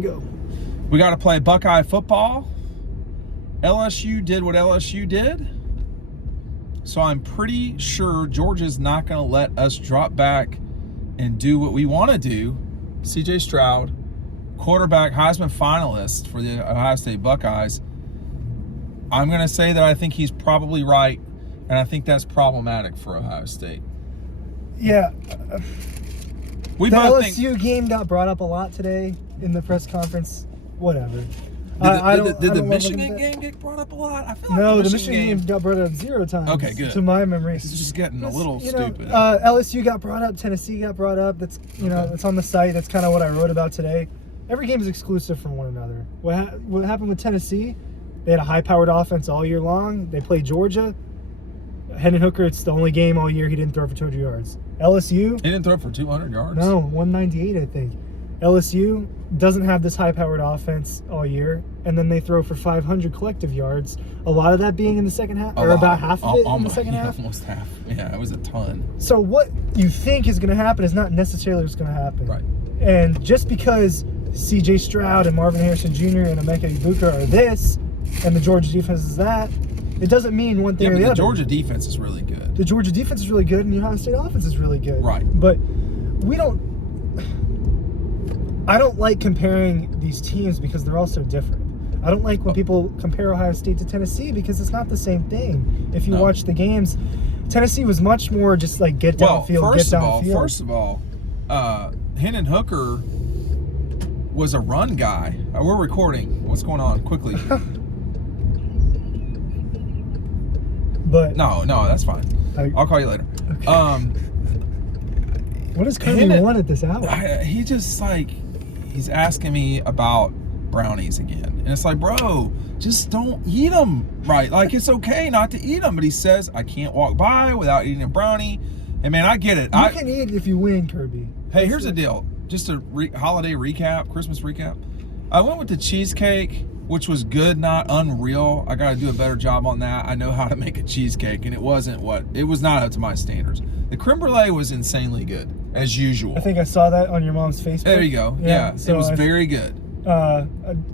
Go. We got to play Buckeye football. LSU did what LSU did. So I'm pretty sure Georgia's not going to let us drop back and do what we want to do. CJ Stroud, quarterback, Heisman finalist for the Ohio State Buckeyes. I'm going to say that I think he's probably right, and I think that's problematic for Ohio State. Yeah. We the both LSU think, game got brought up a lot today in the press conference. Whatever. Did the Michigan game get brought up a lot? I feel like the Michigan game got brought up 0 times. Okay, good. To my memory. It's just getting a little stupid. LSU got brought up. Tennessee got brought up. That's it's on the site. That's kind of what I wrote about today. Every game is exclusive from one another. What happened with Tennessee? They had a high-powered offense all year long. They played Georgia. Hendon Hooker, it's the only game all year he didn't throw for 200 yards. LSU. He didn't throw for 200 yards? No, 198, I think. LSU doesn't have this high-powered offense all year, and then they throw for 500 collective yards. A lot of that being in the second half, or about half of it in the second half. Almost half. Yeah, it was a ton. So what you think is going to happen is not necessarily what's going to happen. Right. And just because C.J. Stroud and Marvin Harrison Jr. and Emeka Ibuka are this, and the Georgia defense is that, it doesn't mean one thing or the other. The Georgia defense is really good. The Georgia defense is really good, and the Ohio State offense is really good. Right. But I don't like comparing these teams because they're all so different. I don't like when people compare Ohio State to Tennessee because it's not the same thing. If you watch the games, Tennessee was much more just like get downfield, get downfield. First of all, Hendon Hooker was a run guy. We're recording. What's going on? Quickly. But no, that's fine. I'll call you later. Okay. What does Kirby want at this hour? He's asking me about brownies again. And it's like, bro, just don't eat them, right? Like, it's okay not to eat them. But he says, I can't walk by without eating a brownie. And, man, I get it. You can eat if you win, Kirby. Hey, here's the deal. Just a holiday recap, Christmas recap. I went with the cheesecake, which was good, not unreal. I got to do a better job on that. I know how to make a cheesecake, and it was not up to my standards. The creme brulee was insanely good, as usual. I think I saw that on your mom's Facebook. There you go. Yeah, so it was very good. I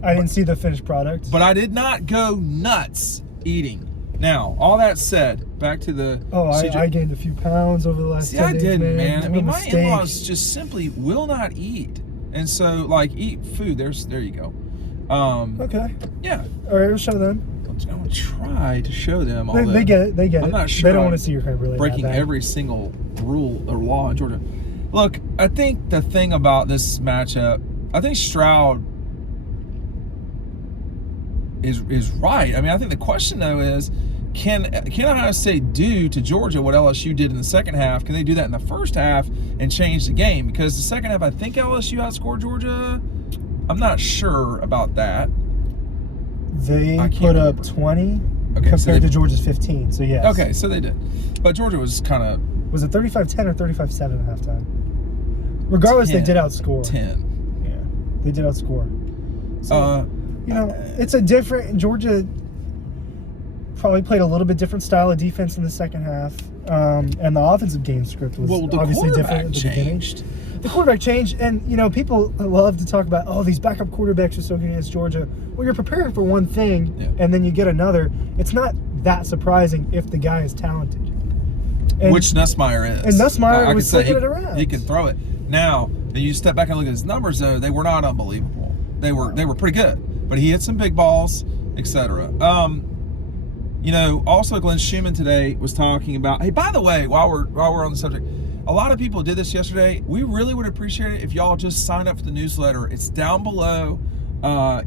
didn't see the finished product. But I did not go nuts eating. Now, all that said, back to the... I gained a few pounds over the last 10 days, didn't, man. I mean, my in-laws just simply will not eat. And so, like, eat food. There you go. Okay. Yeah. All right, we'll show them. I'm going to try to show them. They get it. They get it. I'm not sure. They don't want to see your creme brulee. Breaking every single rule or law in Georgia. Look, I think the thing about this matchup, I think Stroud is right. I mean, I think the question, though, is can Ohio State do to Georgia what LSU did in the second half? Can they do that in the first half and change the game? Because the second half, I think LSU outscored Georgia. I'm not sure about that. They put up 20 compared to Georgia's 15, so yes. Okay, so they did. But Georgia was kind of... Was it 35-10 or 35-7 at halftime? Regardless, 10, they did outscore. 10. Yeah, they did outscore. So, it's a different... Georgia probably played a little bit different style of defense in the second half. And the offensive game script was obviously different at the beginning. The quarterback changed, and people love to talk about, these backup quarterbacks are so good against Georgia. Well, you're preparing for one thing, and then you get another. It's not that surprising if the guy is talented. Which Nussmeier is. And Nussmeier was flipping it around. He can throw it. Now, you step back and look at his numbers, though, they were not unbelievable. They were pretty good. But he hit some big balls, etc. Also Glenn Schumann today was talking about, hey, by the way, while we're on the subject, a lot of people did this yesterday. We really would appreciate it if y'all just sign up for the newsletter. It's down below.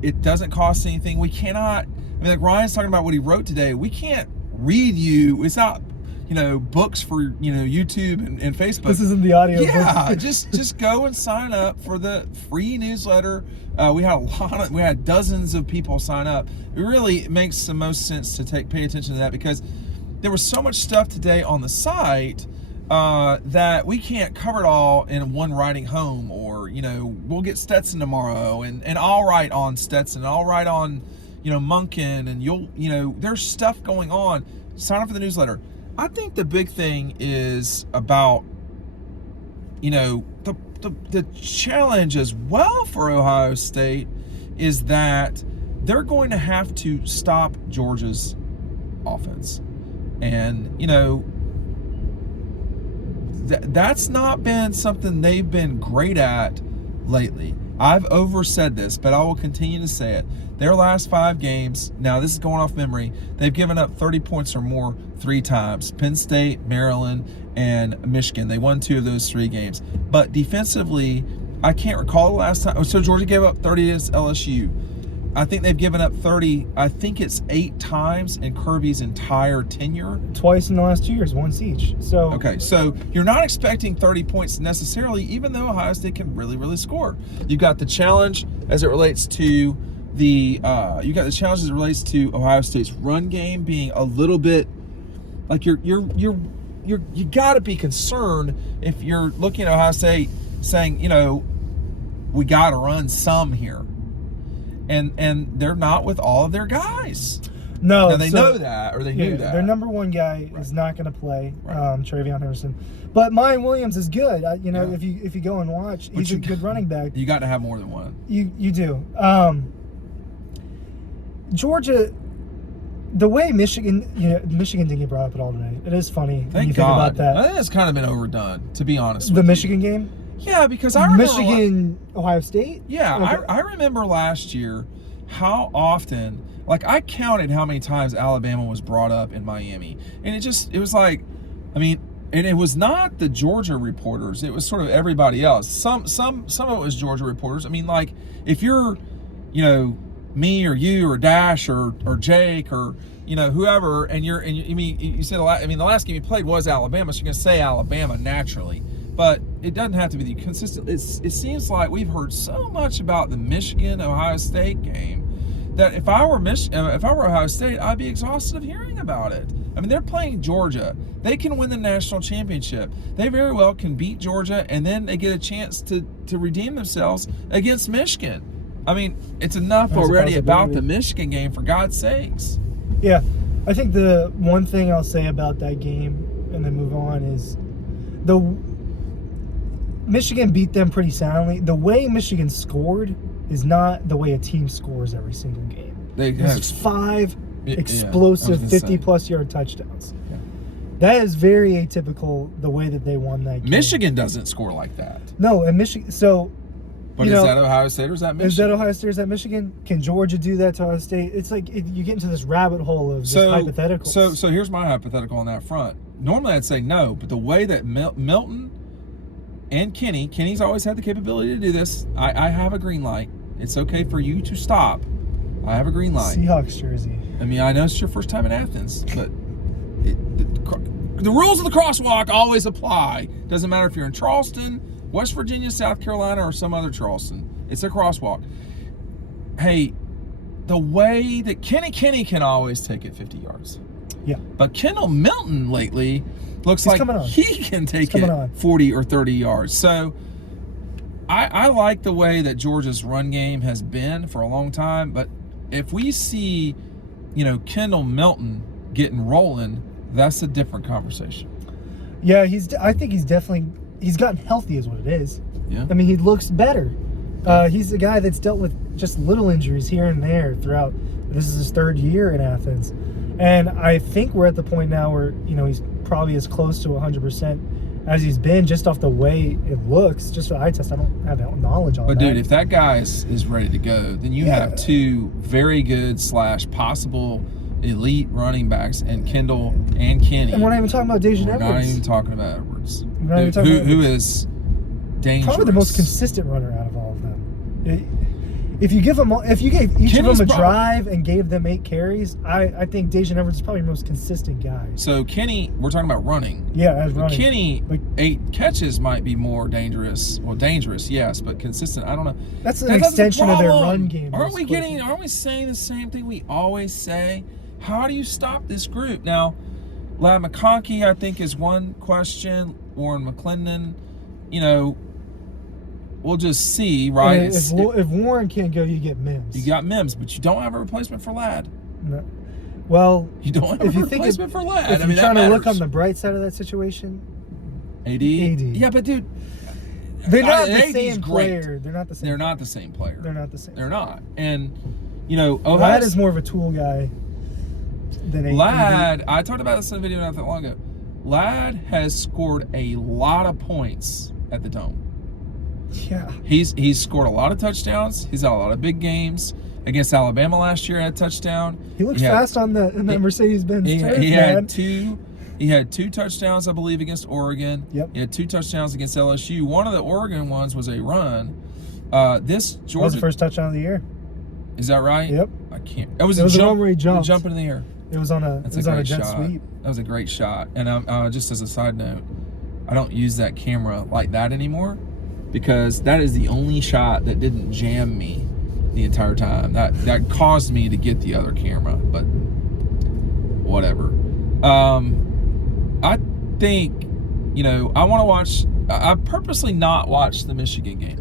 It doesn't cost anything. We cannot, like Ryan's talking about what he wrote today. We can't read you. It's not, books for, YouTube and Facebook. This isn't the audio. Yeah, just go and sign up for the free newsletter. We had dozens of people sign up. It really makes the most sense to pay attention to that because there was so much stuff today on the site that we can't cover it all in one writing home, or we'll get Stetson tomorrow and I'll write on Stetson, I'll write on Munkin, and there's stuff going on. Sign up for the newsletter. I think the big thing is about the the challenge as well for Ohio State is that they're going to have to stop Georgia's offense. And, you know, that's not been something they've been great at lately. I've oversaid this, but I will continue to say it. Their last 5 games, now this is going off memory, they've given up 30 points or more 3 times. Penn State, Maryland, and Michigan. They won 2 of those 3 games. But defensively, I can't recall the last time. So Georgia gave up 30 against LSU. I think they've given up 30, I think it's 8 times in Kirby's entire tenure. Twice in the last 2 years, once each. So okay, so you're not expecting 30 points necessarily, even though Ohio State can really, really score. You've got the challenge as it relates to Ohio State's run game being a little bit like you got to be concerned if you're looking at Ohio State saying, you know, we got to run some here. And they're not with all of their guys. No, now they know that, or they knew that. Their number 1 guy is not going to play, Right. Travion Henderson. But Mayan Williams is good. You know, if you go and watch, he's a good running back. You got to have more than one. You do. Georgia, the way Michigan didn't get brought up at all today. It is funny when you think about that. I think it's kind of been overdone, to be honest with The you. Michigan game? Yeah, because I remember Michigan, Ohio State? Yeah, Okay. I remember last year how often, like I counted how many times Alabama was brought up in Miami. And it was like, I mean, and it was not the Georgia reporters. It was sort of everybody else. Some of it was Georgia reporters. I mean, like if you're, you know, me or you or Dash or Jake or, you know, whoever, and you said the last game you played was Alabama, so you're going to say Alabama naturally. But it doesn't have to be consistent. It seems like we've heard so much about the Michigan-Ohio State game that if I were Ohio State, I'd be exhausted of hearing about it. I mean, they're playing Georgia. They can win the national championship. They very well can beat Georgia, and then they get a chance to redeem themselves against Michigan. I mean, it's enough already about the Michigan game, for God's sakes. Yeah. I think the one thing I'll say about that game, and then move on, is Michigan beat them pretty soundly. The way Michigan scored is not the way a team scores every single game. There's 5 explosive 50-plus yard touchdowns. Yeah. That is very atypical, the way that they won that game. Michigan doesn't score like that. No, and Michigan. So, but is that Ohio State or is that Michigan? Is that Ohio State or is that Michigan? Can Georgia do that to Ohio State? It's like you get into this rabbit hole of just hypotheticals. So here's my hypothetical on that front. Normally I'd say no, but the way that Milton and Kenny's always had the capability to do this. I have a green light. It's okay for you to stop. I have a green light. Seahawks jersey. I mean, I know it's your first time in Athens, but the rules of the crosswalk always apply. Doesn't matter if you're in Charleston, West Virginia, South Carolina, or some other Charleston. It's a crosswalk. Hey, the way that Kenny can always take it 50 yards. Yeah. But Kendall Milton lately looks like he can take it 40 or 30 yards. So I like the way that Georgia's run game has been for a long time. But if we see, Kendall Milton getting rolling, that's a different conversation. Yeah, I think he's gotten healthy is what it is. Yeah. I mean, he looks better. He's a guy that's dealt with just little injuries here and there throughout. This is his 3rd year in Athens. And I think we're at the point now where, he's probably as close to 100% as he's been just off the way it looks. Just for eye test, I don't have knowledge on that. But, dude, if that guy is ready to go, then you have 2 very good / possible elite running backs and Kendall and Kenny. And we're not even talking about Dejan Edwards. We're not even talking about Edwards. We're not even talking about who is dangerous. Probably the most consistent runner out of all of them. If you gave each of them a drive and gave them 8 carries, I think Dejan Edwards is probably the most consistent guy. So Kenny, we're talking about running. Yeah, as running. Kenny, 8 catches might be more dangerous. Well, dangerous, yes, but consistent, I don't know. That's an extension of their run game. Aren't we saying the same thing we always say? How do you stop this group? Now, Ladd McConkey, I think, is one question. Warren McClendon, we'll just see, right? If Warren can't go, you get Mims. You got Mims, but you don't have a replacement for Ladd. No. Well, you don't have a replacement for Ladd. If you're trying to look on the bright side of that situation, AD. Yeah, but dude, They're not the AD's same great. player. They're not the same. They're not the same player. They're not the same. They're not. And, you know, Ohio Ladd is more of a tool guy than AD. Ladd, I talked about this in a video not that long ago. Ladd has scored a lot of points at the Dome. Yeah. He's scored a lot of touchdowns. He's had a lot of big games. Against Alabama last year, had a touchdown. He looks fast on that Mercedes-Benz turf, he man. He had two touchdowns, I believe, against Oregon. Yep. He had 2 touchdowns against LSU. One of the Oregon ones was a run. This Georgia, That was the first touchdown of the year. Is that right? Yep. I can't. It was the jump, one where he jumped. Jumping in the air. It was on a jet shot. sweep. That was a great shot. And just as a side note, I don't use that camera like that anymore because that is the only shot that didn't jam me the entire time. That caused me to get the other camera, but whatever. I think, you know, I want to watch. I purposely not watched the Michigan game,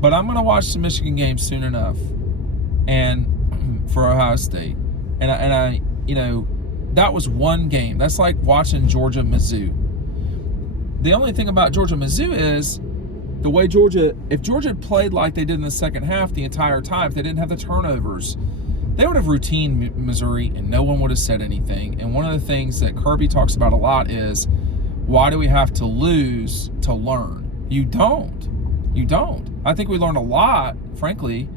but I'm going to watch the Michigan game soon enough, and for Ohio State, and I, you know, that was one game. That's like watching Georgia Mizzou. The only thing about Georgia Mizzou is the way if Georgia had played like they did in the second half the entire time, if they didn't have the turnovers, they would have routined Missouri and no one would have said anything. And one of the things that Kirby talks about a lot is, why do we have to lose to learn? You don't. I think we learned a lot, frankly,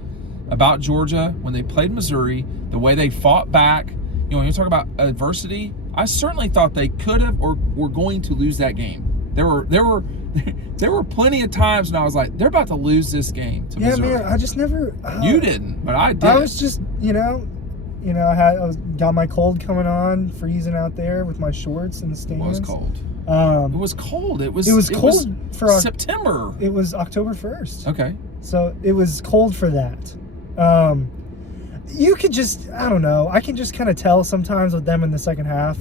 about Georgia when they played Missouri, the way they fought back. You know, when you talk about adversity, I certainly thought they could have or were going to lose that game. There were plenty of times when I was like, they're about to lose this game to Missouri. Yeah, man, I just never. You didn't, but I did. I was just, I got my cold coming on, freezing out there with my shorts in the stands. It was cold. It was cold. It was cold for September. It was October 1st. Okay. So it was cold for that. You could just, I don't know. I can just kind of tell sometimes with them in the second half.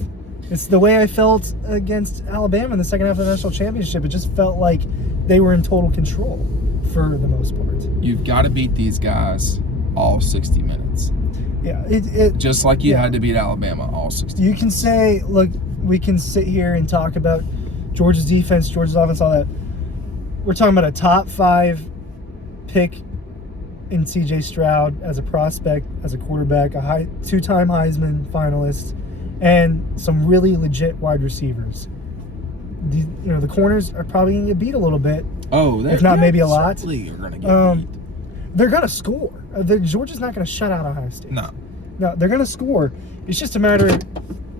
It's the way I felt against Alabama in the second half of the national championship. It just felt like they were in total control for the most part. You've got to beat these guys all 60 minutes. Yeah. Just like you had to beat Alabama all 60 minutes. You can say, look, we can sit here and talk about Georgia's defense, Georgia's offense, all that. We're talking about a top 5 pick in C.J. Stroud as a prospect, as a quarterback, a 2-time Heisman finalist, and some really legit wide receivers. The corners are probably going to get beat a little bit. Oh, if not maybe a lot. Certainly are going to get beat. They're going to score. Georgia's not going to shut out Ohio State. No, they're going to score. It's just a matter of,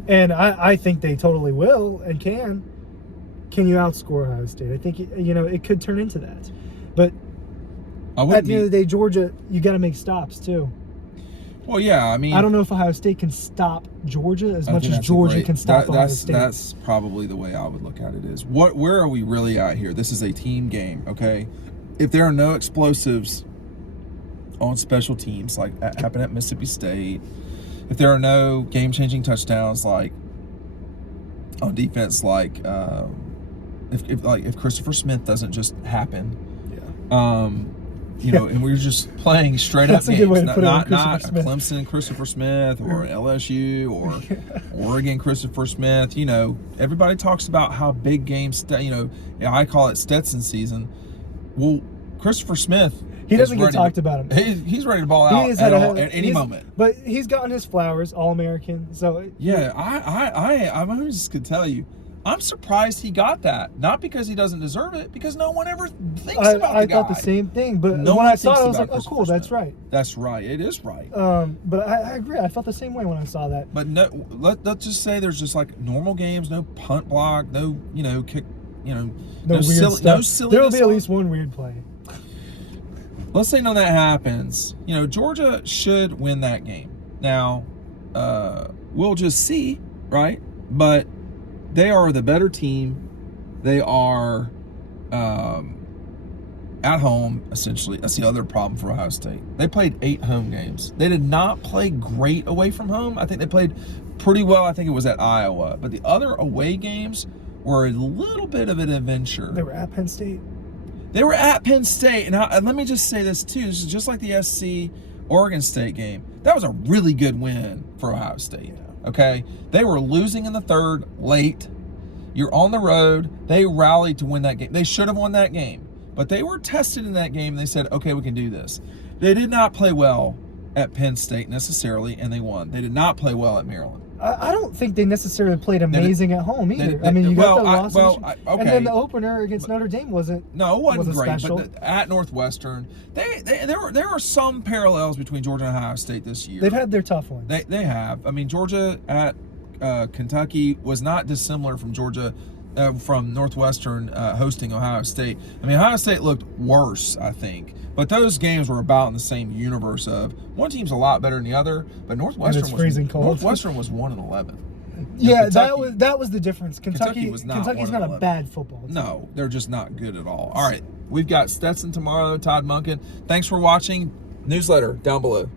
and I think they totally will and can. Can you outscore Ohio State? I think it could turn into that. But at the end of the day, Georgia, you got to make stops too. Well, yeah, I mean, I don't know if Ohio State can stop Georgia as much as Georgia can stop Ohio State. That's probably the way I would look at it is, where are we really at here? This is a team game, okay? If there are no explosives on special teams like happened at Mississippi State, if there are no game-changing touchdowns like on defense, like if Christopher Smith doesn't just happen, and we're just playing straight up games, not Clemson Christopher Smith or LSU or Oregon Christopher Smith. Everybody talks about how big games. I call it Stetson season. Well, Christopher Smith. He doesn't get talked about him. He's ready to ball out at any moment. But he's gotten his flowers, All-American. So yeah, I'm just gonna tell you, I'm surprised he got that. Not because he doesn't deserve it, because no one ever thinks about the guy. I thought the same thing, but when I saw it, I was like, oh, cool, that's right. That's right. It is right. But I agree. I felt the same way when I saw that. But no, let's just say there's just like normal games, no punt block, no kick, no weird stuff. No silly. There will be at least one weird play. Let's say none of that happens. Georgia should win that game. Now, we'll just see, right? But they are the better team. They are at home, essentially. That's the other problem for Ohio State. They played 8 home games. They did not play great away from home. I think they played pretty well. I think it was at Iowa. But the other away games were a little bit of an adventure. They were at Penn State. They were at Penn State. And let me just say this, too. This is just like the SC Oregon State game. That was a really good win for Ohio State. Okay? They were losing in the third late. You're on the road. They rallied to win that game. They should have won that game, but they were tested in that game. And they said, okay, we can do this. They did not play well at Penn State necessarily, and they won. They did not play well at Maryland. I don't think they necessarily played amazing at home either. I mean, you got the loss, okay. And then the opener against Notre Dame wasn't. No, it wasn't great. Special. But at Northwestern, there are some parallels between Georgia and Ohio State this year. They've had their tough ones. They have. I mean, Georgia at Kentucky was not dissimilar from Georgia. From Northwestern hosting Ohio State. I mean, Ohio State looked worse, I think. But those games were about in the same universe of one team's a lot better than the other, but Northwestern was freezing cold. Northwestern was 1-11. Yeah, that was the difference. Kentucky's not a bad football team. No, they're just not good at all. All right, we've got Stetson tomorrow, Todd Munkin. Thanks for watching. Newsletter down below.